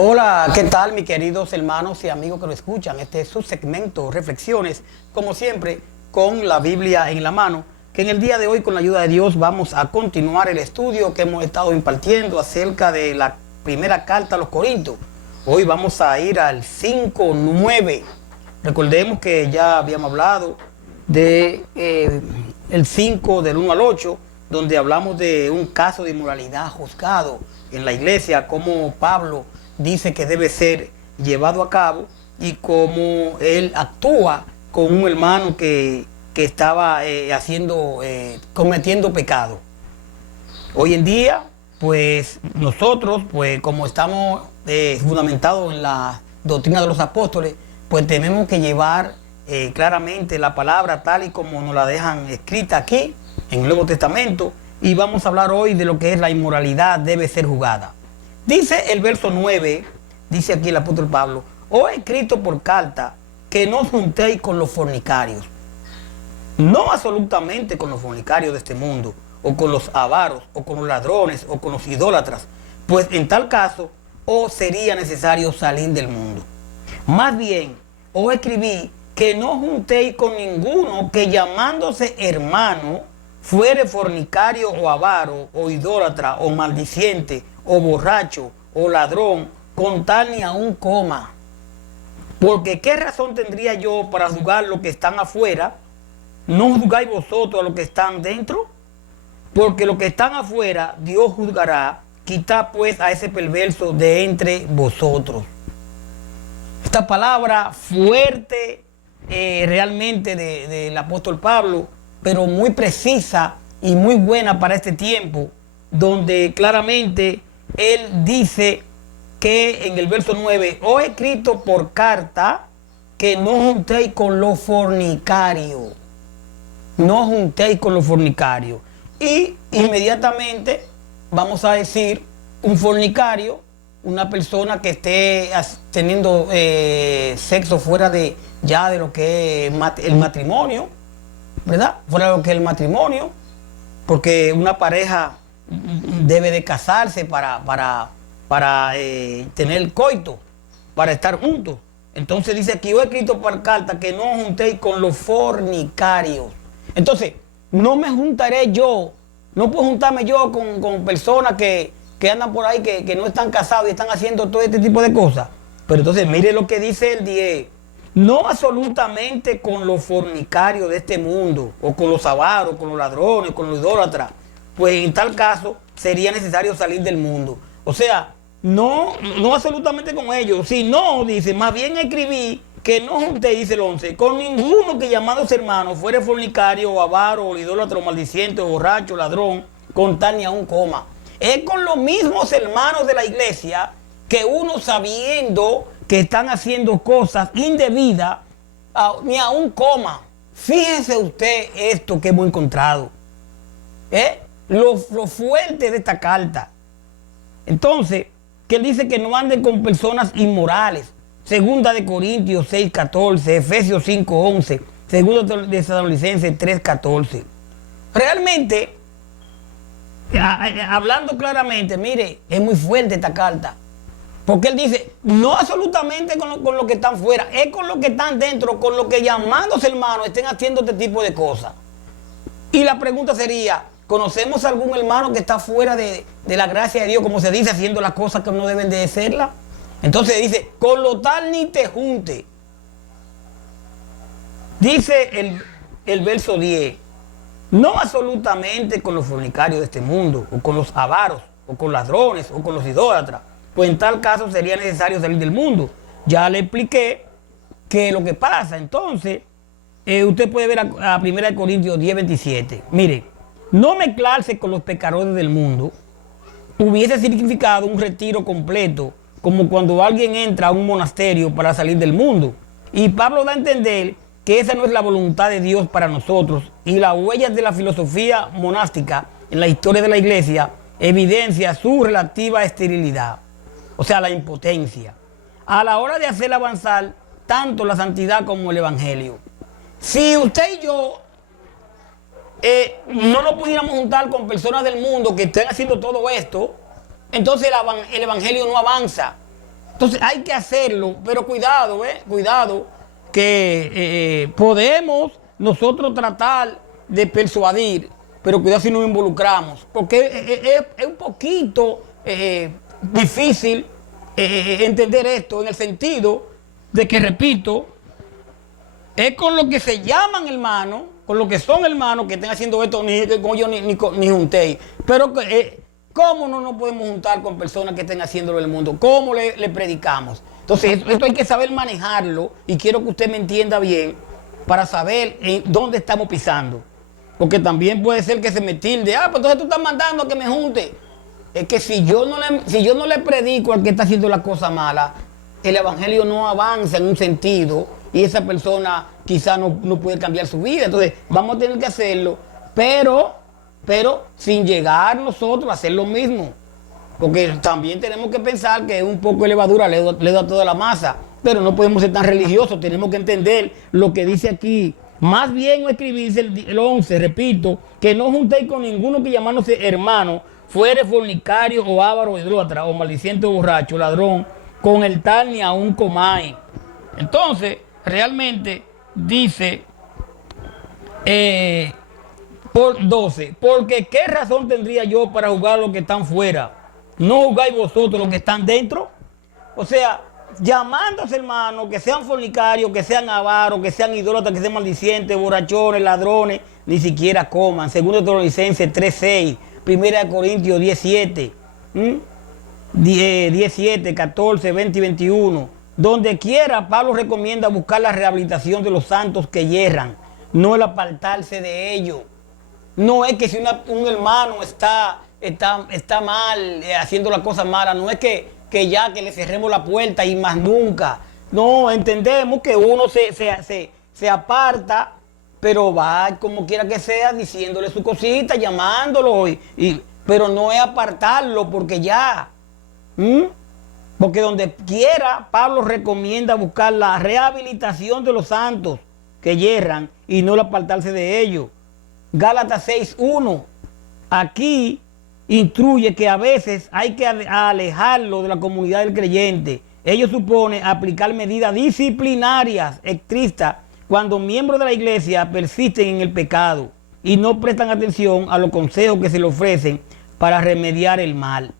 Hola, ¿qué tal mis queridos hermanos y amigos que lo escuchan? Este es su segmento Reflexiones, como siempre, con la Biblia en la mano, que en el día de hoy, con la ayuda de Dios, vamos a continuar el estudio que hemos estado impartiendo acerca de la primera carta a los Corintios. Hoy vamos a ir al 5:9. Recordemos que ya habíamos hablado de el 5 del 1 al 8, donde hablamos de un caso de inmoralidad juzgado en la iglesia, como Pablo dice que debe ser llevado a cabo y cómo él actúa con un hermano que estaba cometiendo pecado. Hoy en día, pues nosotros, pues como estamos fundamentados en la doctrina de los apóstoles, pues tenemos que llevar claramente la palabra tal y como nos la dejan escrita aquí en el Nuevo Testamento, y vamos a hablar hoy de lo que es la inmoralidad debe ser juzgada. Dice el verso 9, dice aquí el apóstol Pablo: os he escrito por carta que no os juntéis con los fornicarios. No absolutamente con los fornicarios de este mundo, o con los avaros, o con los ladrones, o con los idólatras, pues en tal caso os sería necesario salir del mundo. Más bien, os escribí que no juntéis con ninguno que, llamándose hermano, fuere fornicario o avaro, o idólatra, o maldiciente, o borracho, o ladrón, con tal ni aún coma. Porque ¿qué razón tendría yo para juzgar los que están afuera? ¿No juzgáis vosotros a los que están dentro? Porque los que están afuera Dios juzgará. Quitad pues a ese perverso de entre vosotros. Esta palabra fuerte realmente del apóstol Pablo, pero muy precisa y muy buena para este tiempo, donde claramente él dice que en el verso 9: os he escrito por carta que no juntéis con los fornicarios. No juntéis con los fornicarios. Y inmediatamente vamos a decir un fornicario, una persona que esté teniendo sexo fuera de lo que es el matrimonio, ¿verdad? Fuera de lo que es el matrimonio, porque una pareja debe de casarse para tener coito, para estar juntos. Entonces dice aquí: yo he escrito por carta que no juntéis con los fornicarios. Entonces, no me juntaré yo, no puedo juntarme yo con personas que andan por ahí, que no están casados y están haciendo todo este tipo de cosas. Pero entonces mire lo que dice el 10: no absolutamente con los fornicarios de este mundo, o con los avaros, con los ladrones, con los idólatras, pues en tal caso sería necesario salir del mundo. O sea, no absolutamente con ellos, sino, dice, más bien escribí que no junté, dice el 11, con ninguno que, llamándose hermano, fuere fornicario, o avaro, o idólatra, o maldiciente, o borracho, ladrón, con tal ni aún coma. Es con los mismos hermanos de la iglesia que uno, sabiendo que están haciendo cosas indebidas, ni aún coma. Fíjense usted esto que hemos encontrado. Lo fuerte de esta carta. Entonces, que él dice que no anden con personas inmorales. Segunda de Corintios 6:14, Efesios 5:11, Segunda de Tesalonicenses 3:14. Realmente, hablando claramente, mire, es muy fuerte esta carta. Porque él dice, no absolutamente con los que están fuera, es con los que están dentro, con los que, llamándose hermanos, estén haciendo este tipo de cosas. Y la pregunta sería: ¿conocemos algún hermano que está fuera de la gracia de Dios, como se dice, haciendo las cosas que no deben de hacerlas? Entonces dice, con lo tal ni te junte. Dice el verso 10, no absolutamente con los fornicarios de este mundo, o con los avaros, o con ladrones, o con los idólatras, pues en tal caso sería necesario salir del mundo. Ya le expliqué que lo que pasa. Entonces, usted puede ver a 1 Corintios 10:27. Mire, no mezclarse con los pecadores del mundo hubiese significado un retiro completo, como cuando alguien entra a un monasterio para salir del mundo. Y Pablo da a entender que esa no es la voluntad de Dios para nosotros, y las huellas de la filosofía monástica en la historia de la iglesia evidencia su relativa esterilidad, o sea, la impotencia, a la hora de hacer avanzar tanto la santidad como el evangelio. Si usted y yo no nos pudiéramos juntar con personas del mundo que estén haciendo todo esto, entonces el evangelio no avanza. Entonces hay que hacerlo, pero cuidado, cuidado, que podemos nosotros tratar de persuadir, pero cuidado si nos involucramos, porque es un poquito difícil entender esto en el sentido de que, repito, es con lo que se llaman hermanos, con lo que son hermanos que estén haciendo esto, ni con yo ni juntéis. Pero ¿cómo no nos podemos juntar con personas que estén haciéndolo en el mundo? ¿Cómo le predicamos? Entonces, esto hay que saber manejarlo, y quiero que usted me entienda bien para saber en dónde estamos pisando. Porque también puede ser que se me tilde, pues entonces tú estás mandando a que me junte. Es que si yo no le predico al que está haciendo la cosa mala, el evangelio no avanza en un sentido, y esa persona quizá no puede cambiar su vida. Entonces vamos a tener que hacerlo, pero sin llegar nosotros a hacer lo mismo, porque también tenemos que pensar que un poco de levadura le da toda la masa, pero no podemos ser tan religiosos. Tenemos que entender lo que dice aquí. Más bien no escribirse el 11, repito, que no juntéis con ninguno que llamándose hermano fuere fornicario o avaro o idólatra o maldiciente o borracho, ladrón, con el tal ni aún comáis. Entonces, realmente dice por 12, porque qué razón tendría yo para juzgar a los que están fuera, no juzgáis vosotros los que están dentro. O sea, llamándose hermanos que sean fornicarios, que sean avaros, que sean idólatras, que sean maldicientes, borrachones, ladrones, ni siquiera coman. Segundo Tesalonicenses 3:6, Primera de Corintios 17, 17, 14, 20 y 21. Donde quiera, Pablo recomienda buscar la rehabilitación de los santos que yerran, no el apartarse de ellos. No es que si un hermano está mal, haciendo las cosas malas, no es que ya que le cerremos la puerta y más nunca. No, entendemos que uno se aparta, pero va como quiera que sea, diciéndole su cosita, llamándolo, pero no es apartarlo porque ya. Porque donde quiera, Pablo recomienda buscar la rehabilitación de los santos que yerran y no el apartarse de ellos. Gálatas 6:1. Aquí instruye que a veces hay que alejarlo de la comunidad del creyente. Ello supone aplicar medidas disciplinarias estrictas cuando miembros de la iglesia persisten en el pecado y no prestan atención a los consejos que se le ofrecen para remediar el mal.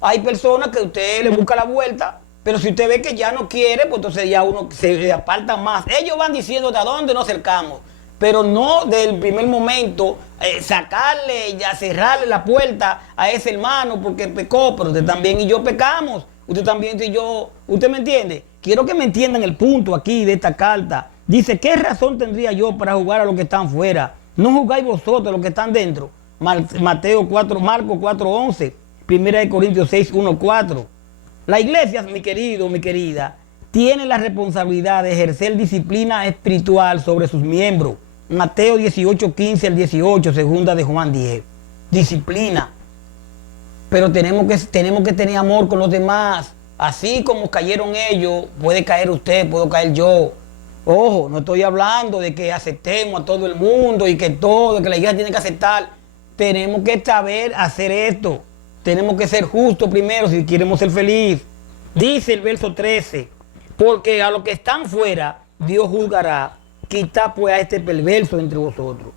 Hay personas que usted le busca la vuelta, pero si usted ve que ya no quiere, pues entonces ya uno se aparta más. Ellos van diciendo de a dónde nos acercamos, pero no del primer momento sacarle, ya cerrarle la puerta a ese hermano porque pecó, pero usted también y yo pecamos. Usted también y yo, ¿usted me entiende? Quiero que me entiendan el punto aquí de esta carta. Dice, ¿qué razón tendría yo para jugar a los que están fuera? No jugáis vosotros los que están dentro. Marcos 4:11. Primera de Corintios 6:1-4. La iglesia, mi querido, mi querida, tiene la responsabilidad de ejercer disciplina espiritual sobre sus miembros. Mateo 18:15-18, segunda de Juan 10. Disciplina. Pero tenemos que tener amor con los demás. Así como cayeron ellos, puede caer usted, puedo caer yo. Ojo, no estoy hablando de que aceptemos a todo el mundo y que la iglesia tiene que aceptar. Tenemos que saber hacer esto. Tenemos que ser justos primero si queremos ser felices. Dice el verso 13, porque a los que están fuera, Dios juzgará. Quitad pues a este perverso entre vosotros.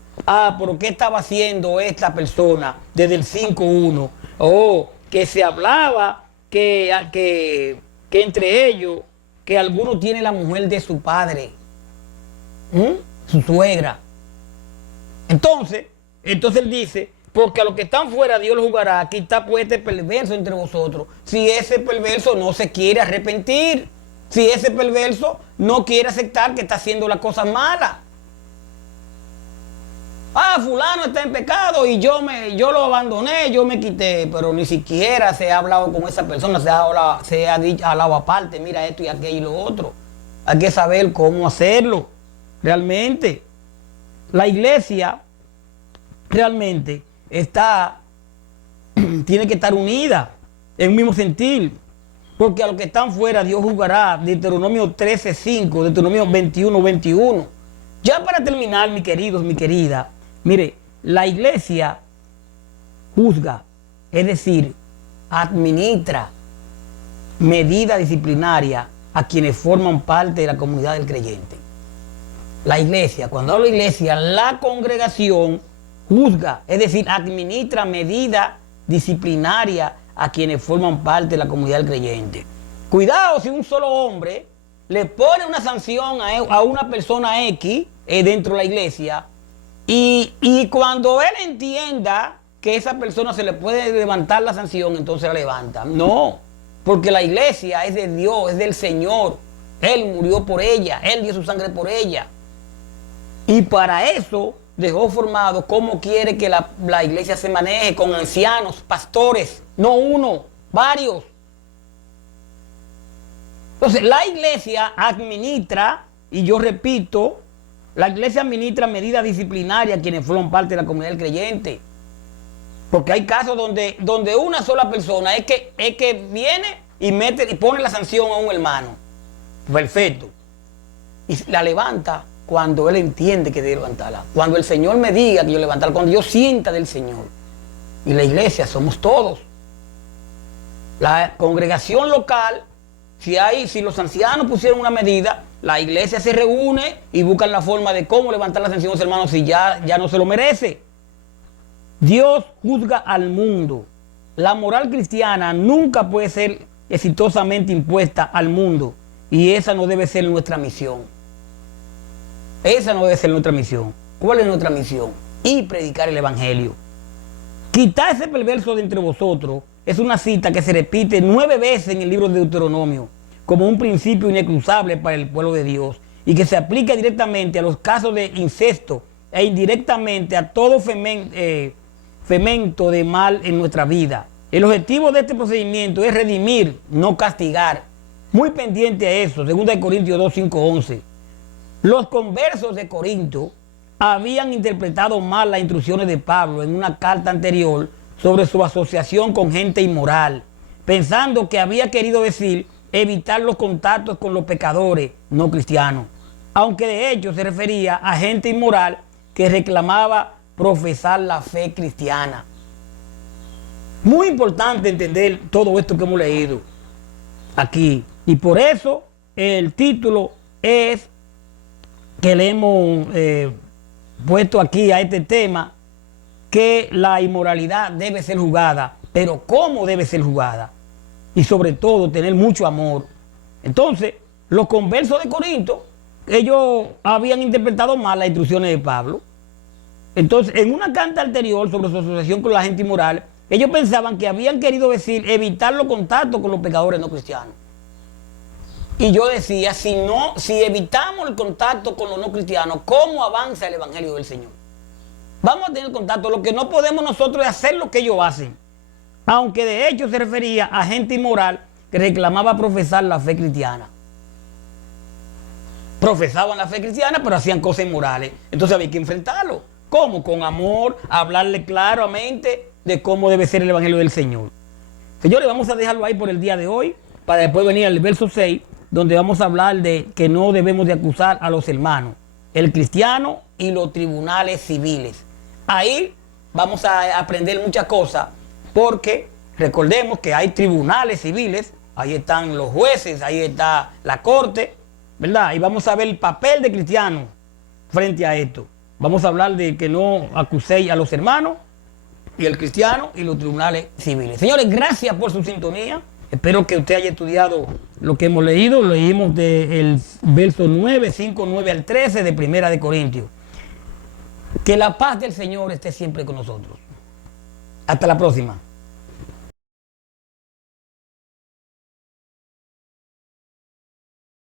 ¿Pero qué estaba haciendo esta persona desde el 5:1? Que se hablaba que entre ellos, que alguno tiene la mujer de su padre, su suegra. Entonces él dice, porque a los que están fuera Dios los juzgará. Aquí está pues este perverso entre vosotros. Si ese perverso no se quiere arrepentir, si ese perverso no quiere aceptar que está haciendo las cosas malas. Fulano está en pecado y yo lo abandoné, yo me quité, pero ni siquiera se ha hablado con esa persona, se ha hablado aparte, mira esto y aquello y lo otro. Hay que saber cómo hacerlo realmente. La iglesia realmente tiene que estar unida en un mismo sentir, porque a los que están fuera Dios juzgará. Deuteronomio 13:5, Deuteronomio 21:21. Ya para terminar, mis queridos, mi querida, mire, la iglesia juzga, es decir, administra medida disciplinaria a quienes forman parte de la comunidad del creyente. La iglesia, cuando hablo de iglesia, la congregación juzga, es decir, administra medida disciplinaria a quienes forman parte de la comunidad del creyente. Cuidado si un solo hombre le pone una sanción a una persona X dentro de la iglesia y cuando él entienda que esa persona se le puede levantar la sanción, entonces la levanta. No, porque la iglesia es de Dios, es del Señor. Él murió por ella, Él dio su sangre por ella. Y para eso dejó formado cómo quiere que la iglesia se maneje, con ancianos, pastores, no uno, varios. Entonces, la iglesia administra, y yo repito, la iglesia administra medidas disciplinarias a quienes forman parte de la comunidad del creyente. Porque hay casos donde una sola persona es que viene y pone la sanción a un hermano. Perfecto. Y la levanta cuando él entiende que debe levantarla. Cuando el Señor me diga que yo levantarla, cuando yo sienta del Señor. Y la iglesia somos todos. La congregación local, si los ancianos pusieron una medida, la iglesia se reúne y buscan la forma de cómo levantar la sanción a los hermanos si ya no se lo merece. Dios juzga al mundo. La moral cristiana nunca puede ser exitosamente impuesta al mundo. Y esa no debe ser nuestra misión. Esa no debe ser nuestra misión. ¿Cuál es nuestra misión? Y predicar el evangelio. Quitar ese perverso de entre vosotros es una cita que se repite 9 veces en el libro de Deuteronomio como un principio inexcusable para el pueblo de Dios y que se aplica directamente a los casos de incesto e indirectamente a todo femento de mal en nuestra vida. El objetivo de este procedimiento es redimir, no castigar. Muy pendiente a eso, 2 Corintios 2, 5, 11. Los conversos de Corinto habían interpretado mal las instrucciones de Pablo en una carta anterior sobre su asociación con gente inmoral, pensando que había querido decir evitar los contactos con los pecadores no cristianos, aunque de hecho se refería a gente inmoral que reclamaba profesar la fe cristiana. Muy importante entender todo esto que hemos leído aquí, y por eso el título es que le hemos puesto aquí a este tema, que la inmoralidad debe ser juzgada, pero ¿cómo debe ser juzgada? Y sobre todo tener mucho amor. Entonces, los conversos de Corinto, ellos habían interpretado mal las instrucciones de Pablo. Entonces, en una carta anterior sobre su asociación con la gente inmoral, ellos pensaban que habían querido decir evitar los contactos con los pecadores no cristianos. Y yo decía, si evitamos el contacto con los no cristianos, ¿cómo avanza el evangelio del Señor? Vamos a tener contacto. Lo que no podemos nosotros es hacer lo que ellos hacen. Aunque de hecho se refería a gente inmoral que reclamaba profesar la fe cristiana. Profesaban la fe cristiana, pero hacían cosas inmorales. Entonces había que enfrentarlo. ¿Cómo? Con amor, hablarle claramente de cómo debe ser el evangelio del Señor. Señores, vamos a dejarlo ahí por el día de hoy, para después venir al verso 6, donde vamos a hablar de que no debemos de acusar a los hermanos, el cristiano y los tribunales civiles. Ahí vamos a aprender muchas cosas, porque recordemos que hay tribunales civiles, ahí están los jueces, ahí está la corte, ¿verdad? Y vamos a ver el papel de cristiano frente a esto. Vamos a hablar de que no acuséis a los hermanos y el cristiano y los tribunales civiles. Señores, gracias por su sintonía. Espero que usted haya estudiado lo que hemos leído. Leímos del verso 9, 5, 9 al 13 de Primera de Corintios. Que la paz del Señor esté siempre con nosotros. Hasta la próxima.